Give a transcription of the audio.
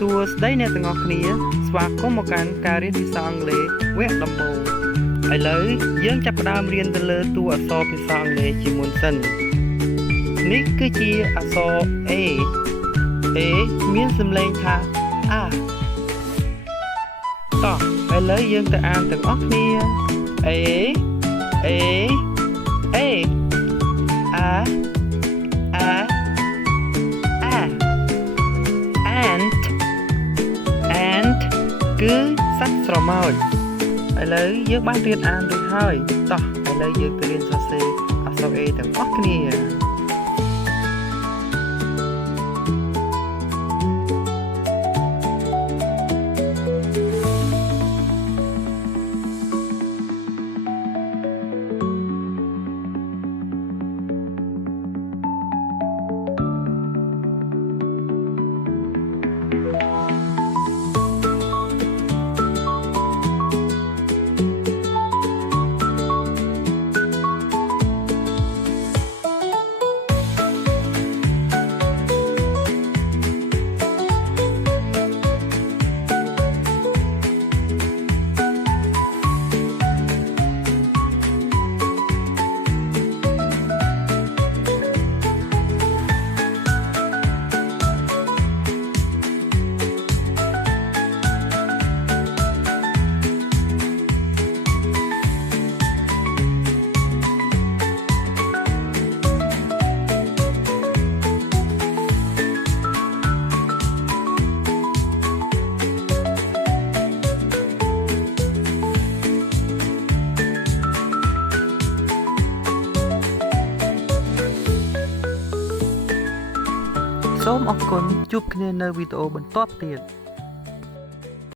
សួស្តីអ្នកទាំងអស់គ្នាស្វាគមន៍មកកាន់ការរៀនភាសាអង់គ្លេសវគ្គដំបូងឥឡូវយើងចាប់ផ្ដើមរៀនទៅលើតួអក្សរភាសាអង់គ្លេសជាមុនសិននេះគឺជាអក្សរ A មានសំឡេងថា A តោះឥឡូវយើងទៅអានទាំងអស់គ្នា A A A Ant គឺសត្វស្រមោចឥឡូវយើងបានរៀនអានរួចហើយតោះឥឡូវយើងទៅរៀនសរសេរអក្សរ A ទាំងអស់គ្នាសូមអរគុណជួបគ្នានៅវីដេអូបន្ទាប់ទៀត